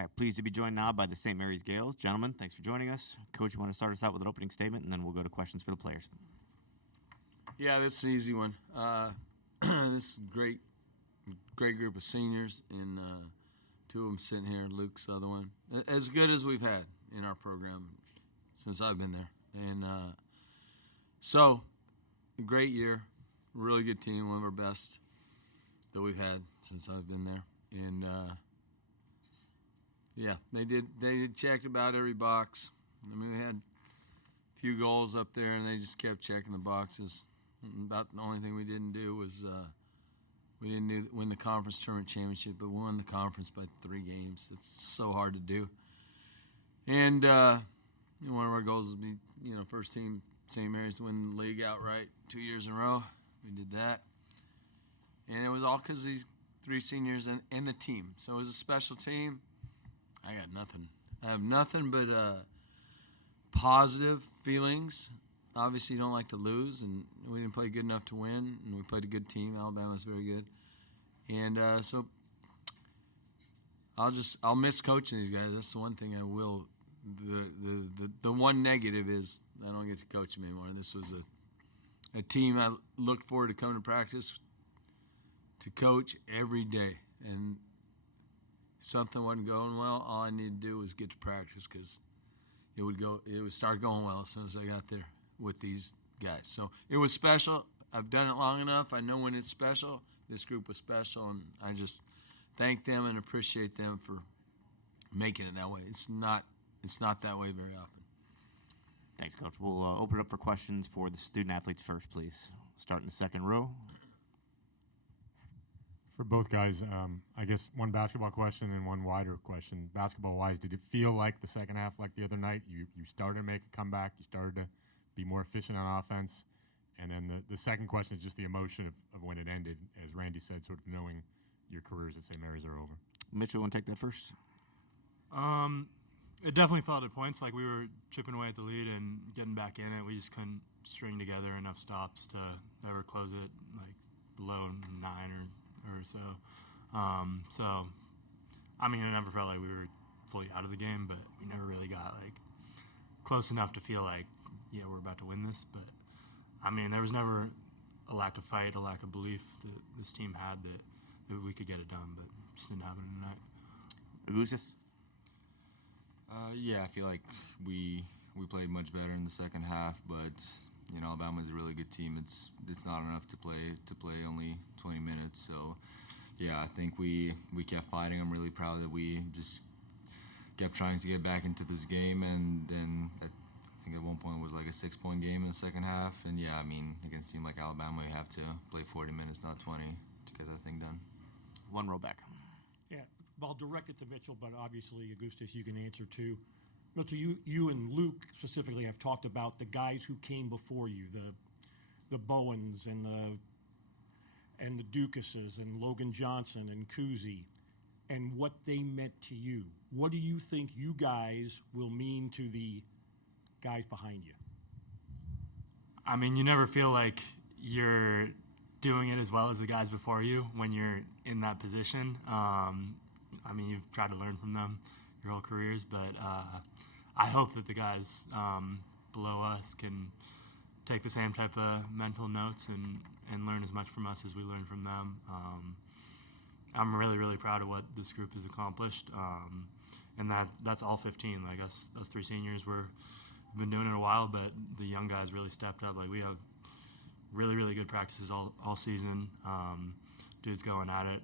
right, pleased to be joined now by the St. Mary's Gales. Gentlemen, thanks for joining us. Coach, you want to start us out with an opening statement, and then we'll go to questions for the players. Yeah, this is an easy one. This is a great group of seniors, and two of them sitting here, Luke's the other one. As good as we've had in our program since I've been there. And so, a great year, really good team, one of our best that we've had since I've been there. And yeah, they did check about every box. I mean, we had a few goals up there, and they just kept checking the boxes. About the only thing we didn't do was we didn't win the conference tournament championship, but we won the conference by 3 games. It's so hard to do. And one of our goals would be, first team St. Mary's to win the league outright 2 years in a row. We did that. And it was all because of these 3 seniors and the team. So it was a special team. I got nothing. I have nothing but positive feelings. Obviously, you don't like to lose, and we didn't play good enough to win, and we played a good team. Alabama's very good. And so I'll miss coaching these guys. That's the one thing I will. The one negative is I don't get to coach them anymore. This was a team I looked forward to coming to practice to coach every day. And something wasn't going well. All I needed to do was get to practice because it would start going well as soon as I got there with these guys. So it was special. I've done it long enough. I know when it's special. This group was special, and I just thank them and appreciate them for making it that way. It's not that way very often. Thanks, Coach. We'll open it up for questions for the student athletes first, please. Start in the second row. For both guys, I guess one basketball question and one wider question. Basketball-wise, did it feel like the second half, like the other night, you started to make a comeback, you started to be more efficient on offense? And then the second question is just the emotion of when it ended, as Randy said, sort of knowing your careers at St. Mary's are over. Mitchell, want to take that first? It definitely felt at points like we were chipping away at the lead and getting back in it. We just couldn't string together enough stops to ever close it like below 9 or so. So, I mean, it never felt like we were fully out of the game, but we never really got like close enough to feel like, yeah, we're about to win this. But I mean, there was never a lack of fight, a lack of belief that this team had that we could get it done, but it just didn't happen tonight. Augustus? Yeah, I feel like we played much better in the second half, but Alabama's a really good team. It's not enough to play only 20 minutes. So yeah, I think we kept fighting. I'm really proud that we just kept trying to get back into this game, and then I think at one point it was like a 6-point game in the second half. And yeah, I mean, against a team like Alabama, you have to play 40 minutes, not 20, to get that thing done. One row back. Yeah, I'll direct it to Mitchell, but obviously, Augustus, you can answer too. Mitchell, you and Luke specifically have talked about the guys who came before you, the Bowens and the Ducases and Logan Johnson and Kuzi, and what they meant to you. What do you think you guys will mean to the guys behind you? I mean, you never feel like you're doing it as well as the guys before you when you're in that position. I mean, you've tried to learn from them your whole careers, but I hope that the guys below us can take the same type of mental notes and learn as much from us as we learn from them. I'm really, really proud of what this group has accomplished, and that's all 15. Like us 3 seniors, we've been doing it a while, but the young guys really stepped up. Like we have really, really good practices all season. Dudes going at it,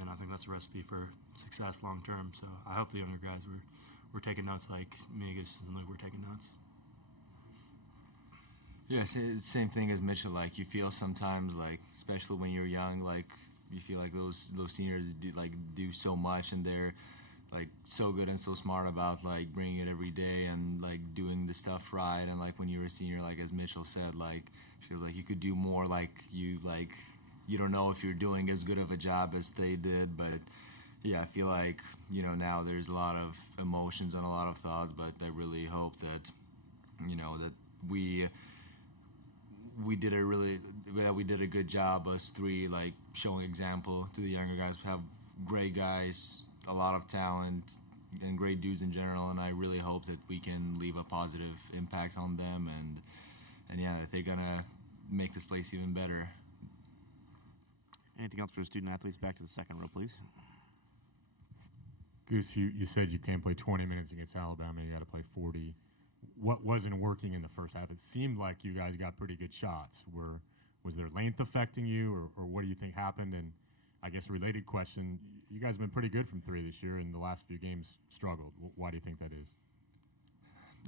and I think that's a recipe for success long term. So I hope the younger guys were taking notes like me, Augustus, and Luke were taking notes. Yeah, same thing as Mitchell. Like you feel sometimes, like especially when you're young, like you feel like those seniors do so much, and they're like so good and so smart about like bringing it every day and like doing the stuff right. And like when you're a senior, like as Mitchell said, like feels like you could do more. Like you don't know if you're doing as good of a job as they did, but yeah, I feel like now there's a lot of emotions and a lot of thoughts, but I really hope that that we did a good job, us 3, like showing example to the younger guys. We have great guys, a lot of talent, and great dudes in general, and I really hope that we can leave a positive impact on them, and yeah, that they're gonna make this place even better. Anything else for the student athletes? Back to the second row, please. Goose, you said you can't play 20 minutes against Alabama. You got to play 40. What wasn't working in the first half? It seemed like you guys got pretty good shots. Was their length affecting you, or what do you think happened? And I guess a related question, you guys have been pretty good from three this year, and the last few games struggled. Why do you think that is?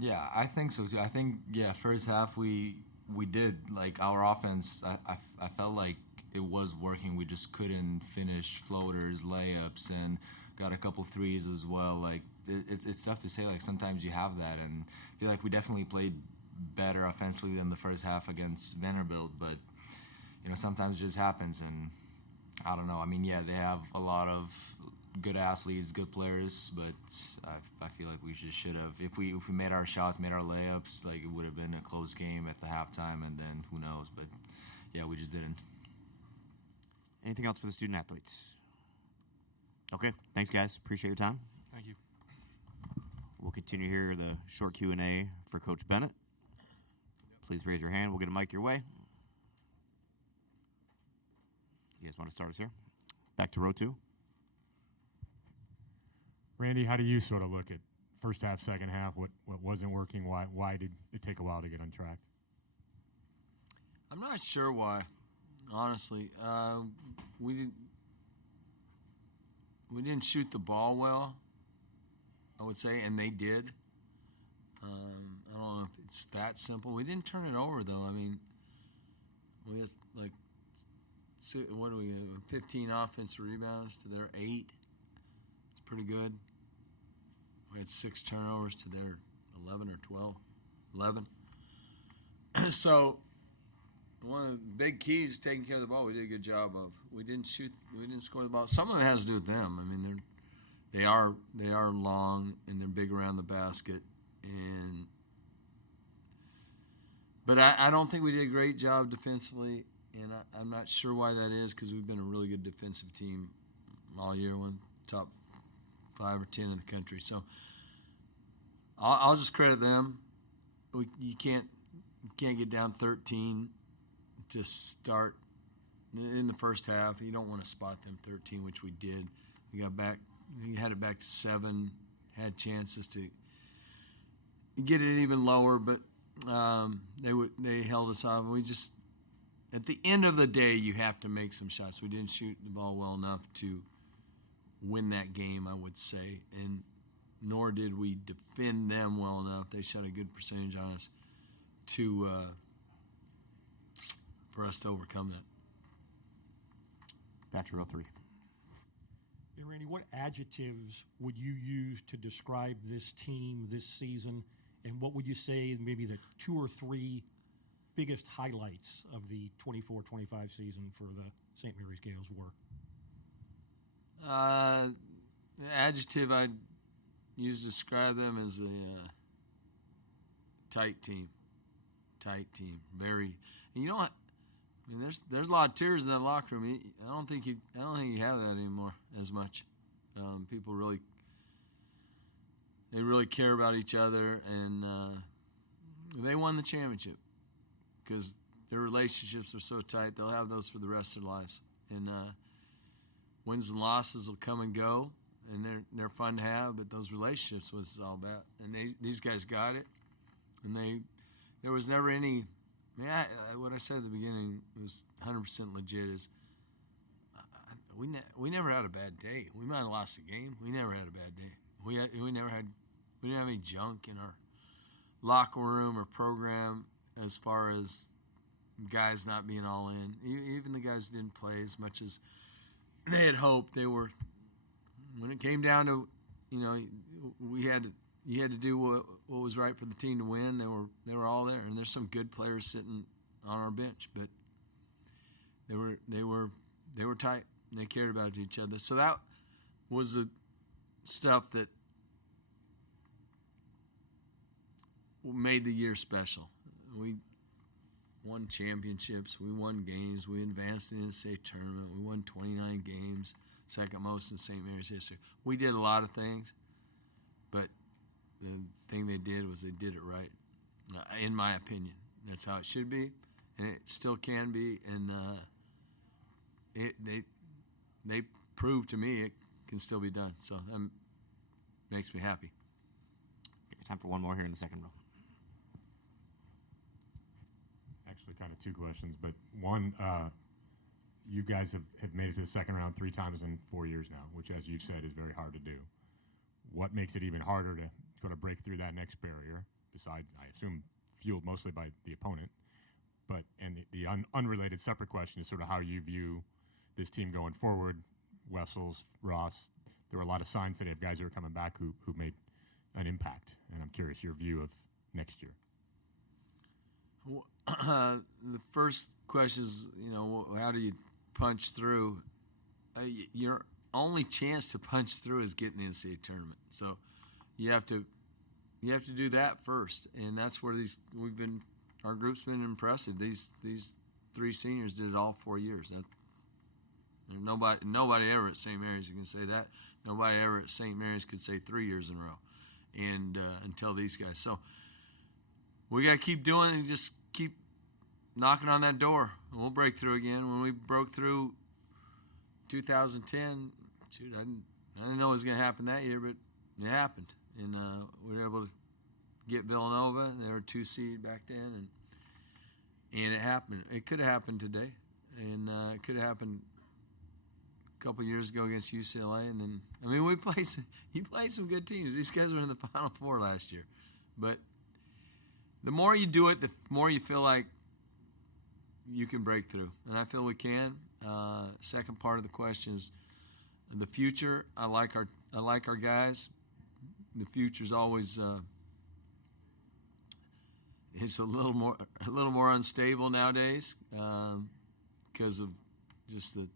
Yeah, I think so too. I think, first half we did, like, our offense, I felt like it was working. We just couldn't finish floaters, layups, and got a couple threes as well. Like, it's tough to say, like, sometimes you have that, and I feel like we definitely played better offensively than the first half against Vanderbilt, but, sometimes it just happens, and I don't know. I mean, yeah, they have a lot of good athletes, good players, but I feel like we should have. If we made our shots, made our layups, like, it would have been a close game at the halftime, and then who knows? But yeah, we just didn't. Anything else for the student athletes? Okay, thanks, guys. Appreciate your time. Thank you. We'll continue here the short Q&A for Coach Bennett. Please raise your hand. We'll get a mic your way. You guys want to start us here? Back to row two. Randy, how do you sort of look at first half, second half? What wasn't working? Why did it take a while to get on track? I'm not sure why, honestly. We didn't shoot the ball well, I would say, and they did. I don't know if it's that simple. We didn't turn it over, though. I mean, we had, like, 15 offensive rebounds to their 8. It's pretty good. We had 6 turnovers to their 11 or 12. 11. So one of the big keys is taking care of the ball. We did a good job of. We didn't score the ball. Some of it has to do with them. I mean, they are long and they're big around the basket, but I don't think we did a great job defensively, and I'm not sure why that is, because we've been a really good defensive team all year, one top 5 or 10 in the country. So I'll just credit them. You can't get down 13 to start in the first half. You don't want to spot them 13, which we did. We got back. We had it back to 7. Had chances to get it even lower, but they held us off. We just, at the end of the day, you have to make some shots. We didn't shoot the ball well enough to win that game, I would say, and nor did we defend them well enough. They shot a good percentage on us for us to overcome that. Back to row 3. Hey, Randy, what adjectives would you use to describe this team this season, and what would you say maybe the 2 or 3 biggest highlights of the 24-25 season for the St. Mary's Gales were? The adjective I'd use to describe them is a tight team. Tight team. Very. And you know what? I mean, there's a lot of tears in that locker room. I don't think you have that anymore as much. People really care about each other, and they won the championship because their relationships are so tight. They'll have those for the rest of their lives. And wins and losses will come and go, and they're fun to have. But those relationships was all about. And these guys got it, and there was never any. I mean, what I said at the beginning was 100% legit. Is we never had a bad day. We might have lost a game. We never had a bad day. We didn't have any junk in our locker room or program as far as guys not being all in. Even the guys didn't play as much as they had hoped. They were. When it came down to, you had to do what was right for the team to win. They were all there, and there's some good players sitting on our bench, but they were tight. And they cared about each other. So that was the stuff that made the year special. We won championships. We won games. We advanced in the NCAA tournament. We won 29 games, second most in St. Mary's history. We did a lot of things. thing they did was they did it right, in my opinion. That's how it should be, and it still can be. And they proved to me it can still be done. So that makes me happy. Okay, time for one more here in the second row. Actually, kind of two questions, but one, you guys have made it to the second round 3 times in 4 years now, which, as you've said, is very hard to do. What makes it even harder to sort of break through that next barrier, besides, I assume, fueled mostly by the opponent? But, and the unrelated separate question is sort of how you view this team going forward. Wessels, Ross, there were a lot of signs today of guys who are coming back who made an impact, and I'm curious your view of next year. The first question is, how do you punch through? Your only chance to punch through is getting the NCAA tournament. So you have to do that first, and that's where our group's been impressive. These 3 seniors did it all 4 years. Nobody ever at St. Mary's can say that. Nobody ever at St. Mary's could say 3 years in a row, and until these guys. So we got to keep doing it and just keep knocking on that door. We'll break through again. When we broke through 2010, shoot, I didn't know it was going to happen that year, but it happened. And we were able to get Villanova. They were 2 seed back then, and it happened. It could have happened today, and it could have happened a couple years ago against UCLA. And then, you played some good teams. These guys were in the Final Four last year. But the more you do it, the more you feel like you can break through, and I feel we can. Second part of the question is the future. I like our guys. The future's always it's a little more unstable nowadays because of just the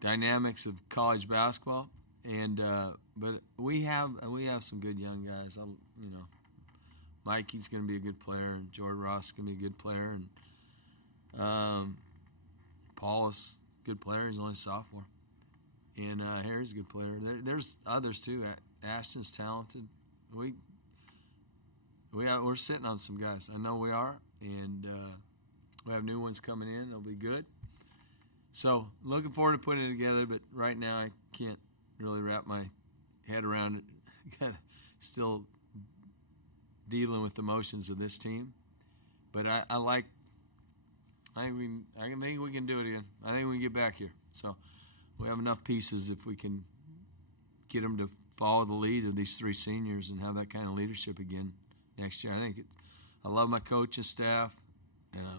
dynamics of college basketball. And but we have some good young guys. Mikey's going to be a good player, and Jordan Ross is going to be a good player, and Paul is a good player. He's only a sophomore, and Harry's a good player. There's others too. Ashton's talented. We're sitting on some guys. I know we are, and we have new ones coming in. They'll be good. So looking forward to putting it together, but right now I can't really wrap my head around it. Still dealing with the emotions of this team, but I think we can do it again. I think we can get back here. So we have enough pieces if we can get them to follow the lead of these 3 seniors and have that kind of leadership again next year. I love my coaching staff, and I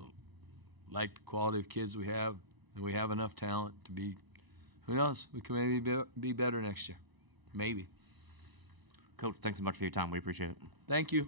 like the quality of kids we have, and we have enough talent to be. Who knows? We can maybe be better next year. Maybe. Coach, thanks so much for your time. We appreciate it. Thank you.